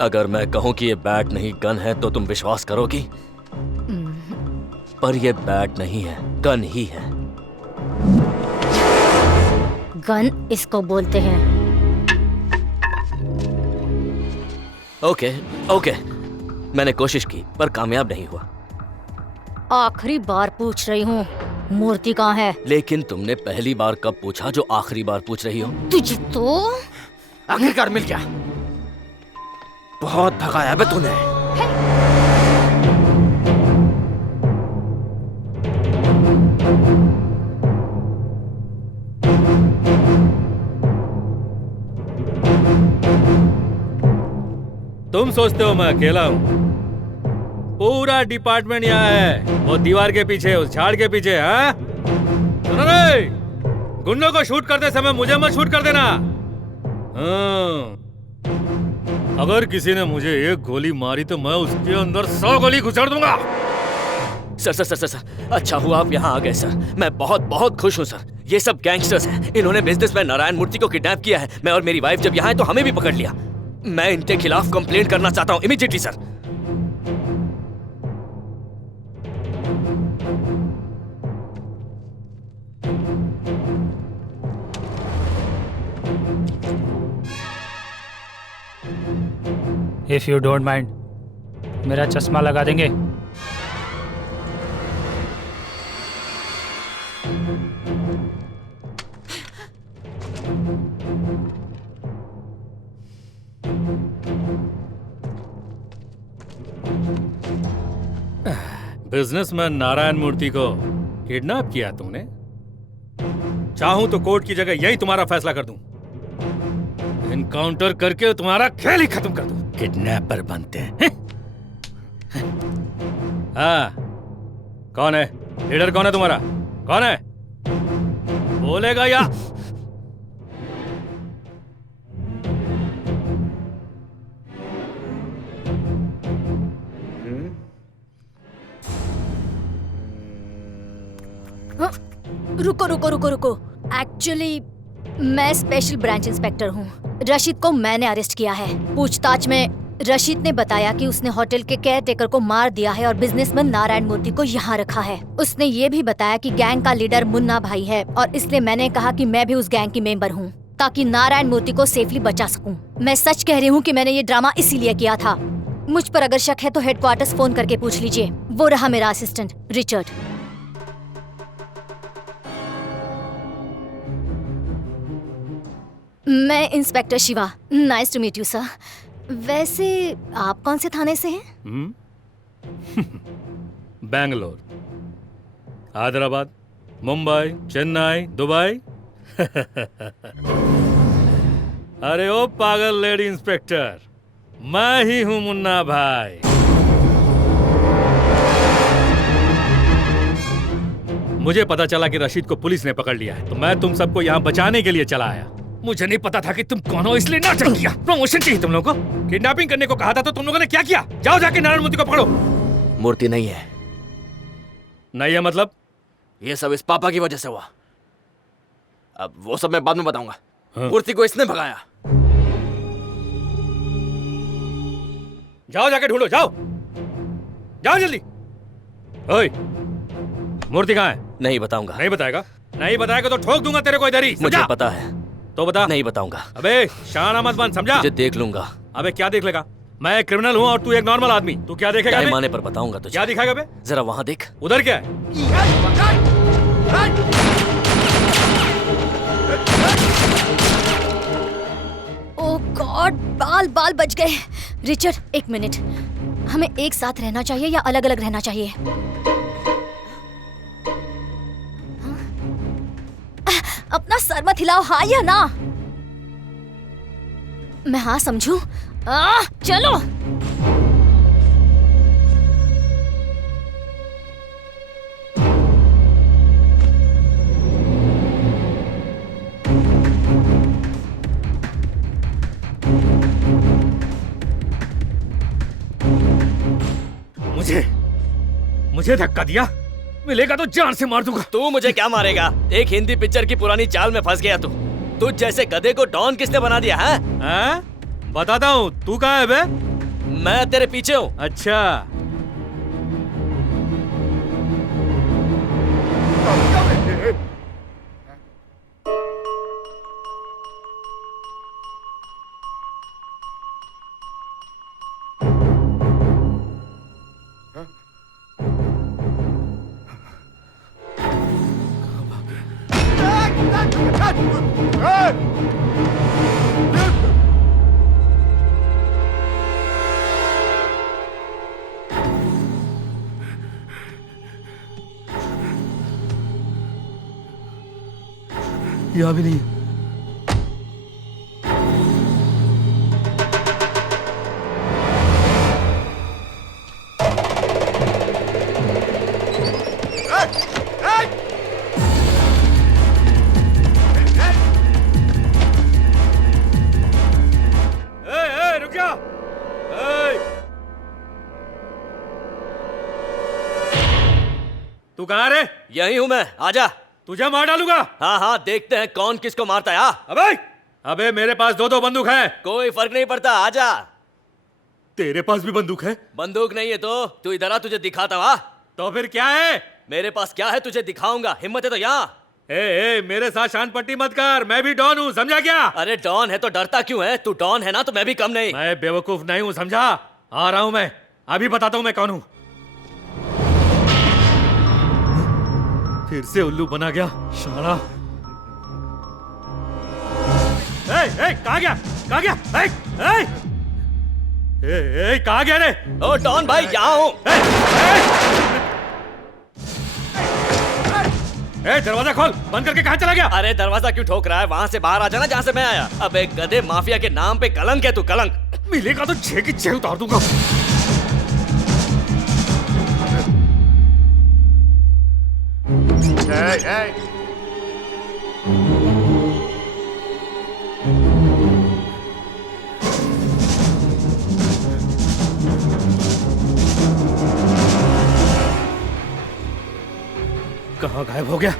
अगर मैं कहूं कि ये बैट नहीं गन है तो तुम विश्वास करोगी? पर ये बैट नहीं है, गन ही है। गन इसको बोलते हैं। ओके ओके, मैंने कोशिश की पर कामयाब नहीं हुआ। आखिरी बार पूछ रही हूँ, मूर्ति कहाँ है? लेकिन तुमने पहली बार कब पूछा जो आखिरी बार पूछ रही हो? तुझे तो आखिरकार मिल गया। बहुत भगाया बे तूने। तुम सोचते हो मैं अकेला हूँ? पूरा डिपार्टमेंट यहाँ है, वो दीवार के पीछे, उस झाड़ के पीछे। हाँ सुनो रे, गुंडों को शूट करते समय मुझे मत शूट कर देना। हाँ, अगर किसी ने मुझे एक गोली मारी तो मैं उसके अंदर 100 गोली घुसाड़ दूंगा। सर सर सर सर, अच्छा हुआ आप यहाँ आ गए सर। मैं बहुत बहुत खुश हूँ सर। ये सब गैंगस्टर्स हैं। इन्होंने बिजनेसमैन नारायण मूर्ति को किडनैप किया है। मैं और मेरी वाइफ जब यहाँ है तो हमें भी पकड़ लिया। मैं इनके खिलाफ कंप्लेंट करना चाहता हूँ immediately sir. If you don't mind मेरा चश्मा लगा देंगे? बिजनेसमैन नारायण मूर्ति को किडनैप किया तुमने? चाहूं तो कोर्ट की जगह यही तुम्हारा फैसला कर दूं। इनकाउंटर करके तुम्हारा खेल ही खत्म कर दूं। किडनैपर बनते हैं। हाँ, कौन है लीडर? कौन है तुम्हारा? कौन है? बोलेगा या रुको रुको रुको रुको। एक्चुअली मैं स्पेशल ब्रांच इंस्पेक्टर हूँ। रशीद को मैंने अरेस्ट किया है। पूछताछ में रशीद ने बताया कि उसने होटल के केयरटेकर को मार दिया है और बिजनेसमैन नारायण मूर्ति को यहाँ रखा है। उसने ये भी बताया कि गैंग का लीडर मुन्ना भाई है और इसलिए मैंने कहा कि मैं भी उस गैंग की मेंबर हूँ ताकि नारायण मूर्ति को सेफली बचा सकूं। मैं सच कह रही हूँ कि मैंने ये ड्रामा इसीलिए किया था। मुझ पर अगर शक है तो हेडक्वार्टर्स फोन करके पूछ लीजिए। वो रहा मेरा असिस्टेंट रिचर्ड। मैं inspector Shiva. Nice to meet you sir. वैसे आप कौन से थाने से हैं? बैंगलोर, हैदराबाद, मुंबई, चेन्नई, दुबई। अरे ओ पागल लेडी इंस्पेक्टर, मैं ही हूं मुन्ना भाई। मुझे पता चला कि रशीद को पुलिस ने पकड़ लिया है तो मैं तुम सबको यहाँ बचाने के लिए चला आया। मुझे नहीं पता था कि तुम कौन हो, इसलिए नाटक किया। प्रमोशन चाहिए तुम लोगों को। किडनैपिंग करने को कहा था तो तुम लोगों ने क्या किया? जाओ जाके नारायण मूर्ति को पकड़ो। मूर्ति नहीं है। नहीं है मतलब? ये सब इस पापा की वजह से हुआ। अब वो सब मैं बाद में बताऊंगा। हाँ। मूर्ति को इसने भगाया। जाओ जाके ढूंढो, जाओ जाओ जल्दी। ओए, मूर्ति कहाँ है? नहीं बताऊंगा। नहीं बताएगा? नहीं बताएगा तो ठोक दूंगा तेरे को इधर ही। मुझे पता है। तो बता। नहीं बताऊंगा। अबे शाना मत बन, समझा? मुझे देख लूंगा। अबे क्या देख लेगा? मैं एक क्रिमिनल हूँ और तू एक नॉर्मल आदमी। तू क्या देखेगा? टाइम आने पर बताऊंगा तुझे। क्या दिखाएगा बे? जरा वहां देख। उधर क्या है? ओह गॉड, बाल बाल बच गए। रिचर्ड एक मिनट, हमें एक साथ रहना चाहिए या अलग अलग रहना चाहिए? अपना सर मत हिलाओ, हाँ या ना? मैं हाँ समझूं? चलो। मुझे धक्का दिया, मिलेगा तो जान से मार दूंगा। तू मुझे क्या मारेगा? एक हिंदी पिक्चर की पुरानी चाल में फंस गया तू। तुझ जैसे गधे को डॉन किसने बना दिया है? बताता हूँ। तू कहाँ है बे? मैं तेरे पीछे हूँ। अच्छा, यहाँ भी नहीं। रुक जा। तू कहाँ रे? यही हूँ मैं, आजा। तुझे मार डालूंगा। हाँ हाँ, देखते हैं कौन किसको मारता है। अबे मेरे पास दो बंदूक है। कोई फर्क नहीं पड़ता, आजा। तेरे पास भी बंदूक है? बंदूक नहीं है तो तू इधर आ, तुझे दिखाता। वाह, तो फिर क्या है? मेरे पास क्या है तुझे दिखाऊंगा। हिम्मत है तो यहाँ। ए, मेरे साथ शान पट्टी मत कर, मैं भी डॉन हूँ, समझा क्या? अरे डॉन है तो डरता क्यों है? तू डॉन है ना, तो मैं भी कम नहीं। मैं बेवकूफ नहीं हूँ, समझा? आ रहा हूँ मैं, अभी बताता हूँ मैं कौन हूँ। फिर से उल्लू बना गया शाला। कहाँ गया? कहाँ गया? कहाँ गया रे? ओ डॉन भाई, यहाँ हूँ। दरवाजा खोल, बंद करके कहाँ चला गया? अरे दरवाजा क्यों ठोक रहा है? वहां से बाहर आ जाना जहाँ से मैं आया। अब एक गधे माफिया के नाम पे कलंक है तू, कलंक। मिलेगा तो 6 की 6 उतार दूंगा। कहाँ गायब हो गया?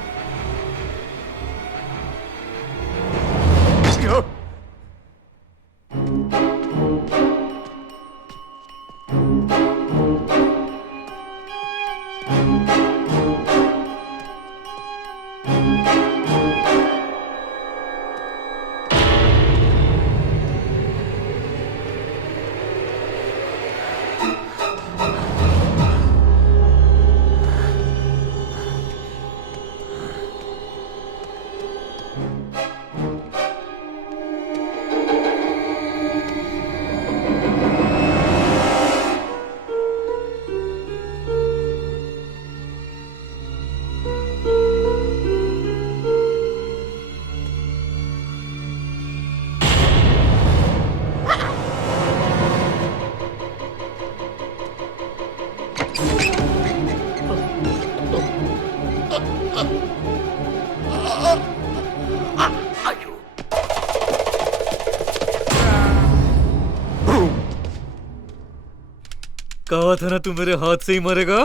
कहा था ना तू मेरे हाथ से ही मरेगा।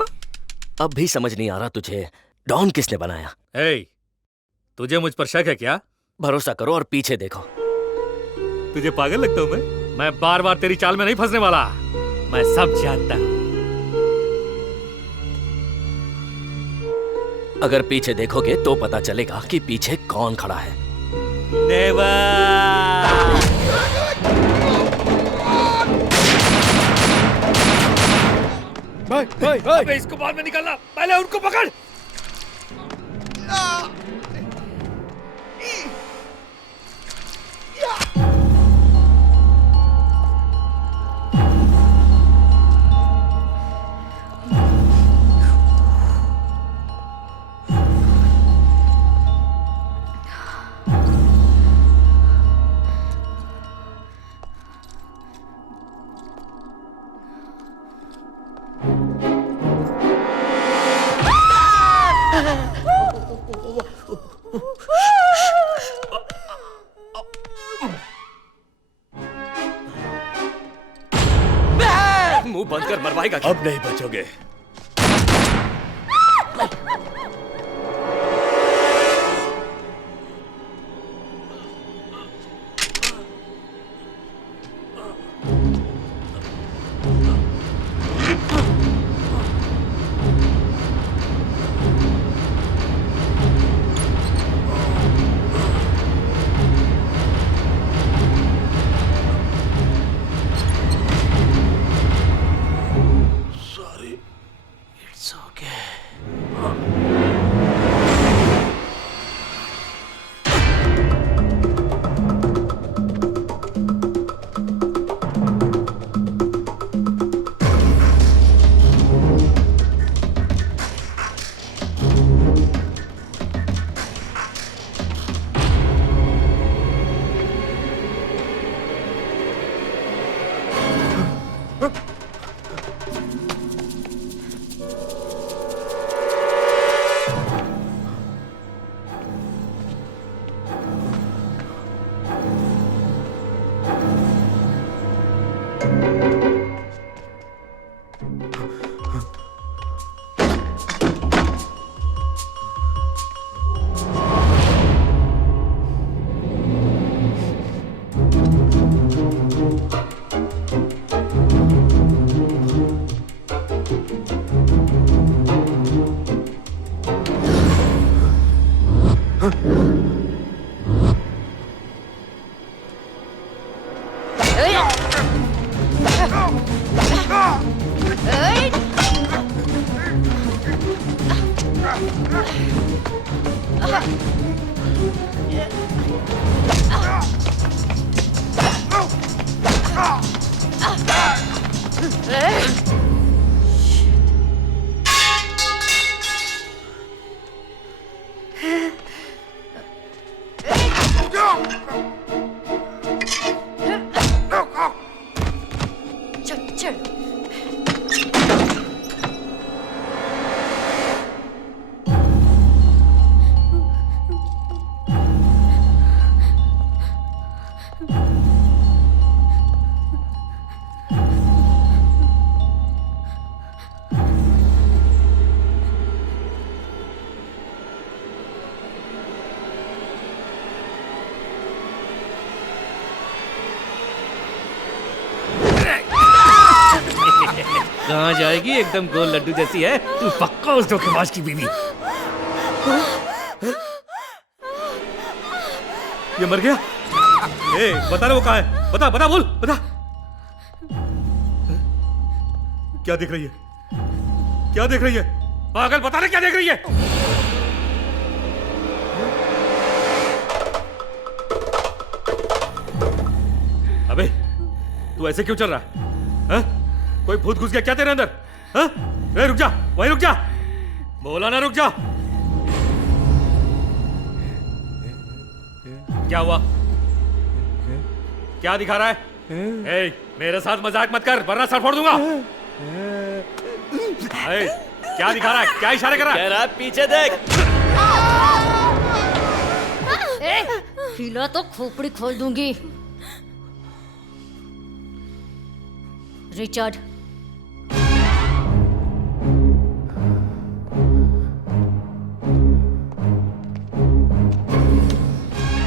अब भी समझ नहीं आ रहा तुझे डॉन किसने बनाया? तुझे मुझ पर शक है क्या? भरोसा करो और पीछे देखो। तुझे पागल लगता हूँ मैं बार बार तेरी चाल में नहीं फंसने वाला। मैं सब जानता हूँ। अगर पीछे देखोगे तो पता चलेगा कि पीछे कौन खड़ा है। भाई, इसको बाद में निकालना, पहले उनको पकड़। मुंह बंद कर, मरवाएगा। अब नहीं बचोगे। चल चल कहाँ जाएगी? एकदम गोल लड्डू जैसी है तू, पक्का उस धोखेबाज की बीवी। ये मर गया? ए, बता ना वो कहाँ है? बता बता बोल बता। क्या देख रही है? क्या देख रही है? पागल, बता ना क्या देख रही है? अबे तू ऐसे क्यों चल रहा है? हाँ? कोई भूत घुस गया क्या तेरे अंदर? हाँ? ए, रुक जा, वहीं रुक जा, बोला ना रुक जा। क्या हुआ? क्या दिखा रहा है? ए, मेरे साथ मजाक मत कर वरना सर फोड़ दूंगा। ए, क्या दिखा रहा है? क्या इशारे कर रहा है? कह रहा है पीछे देख। हिला तो खोपड़ी खोल दूंगी। रिचर्ड,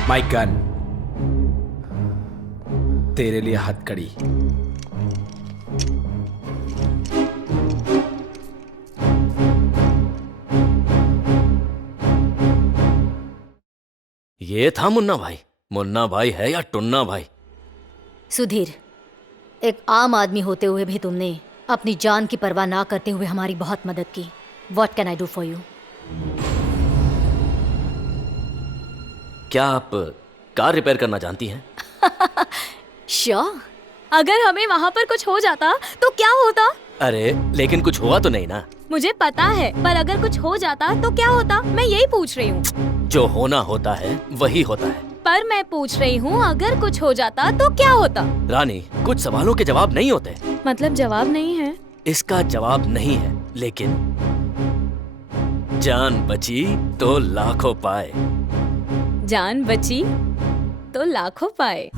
माय गन, तेरे लिए हथकड़ी। ये था मुन्ना भाई। मुन्ना भाई है या टुन्ना भाई? सुधीर, एक आम आदमी होते हुए भी तुमने अपनी जान की परवाह ना करते हुए हमारी बहुत मदद की। What can I do for you? क्या आप कार रिपेयर करना जानती हैं? श्योर। अगर हमें वहाँ पर कुछ हो जाता तो क्या होता? अरे लेकिन कुछ हुआ तो नहीं ना? मुझे पता है, पर अगर कुछ हो जाता तो क्या होता, मैं यही पूछ रही हूँ। जो होना होता है वही होता है। पर मैं पूछ रही हूँ अगर कुछ हो जाता तो क्या होता? रानी, कुछ सवालों के जवाब नहीं होते। मतलब जवाब नहीं है? इसका जवाब नहीं है, लेकिन जान बची तो लाखों पाए। जान बची तो लाखों पाए।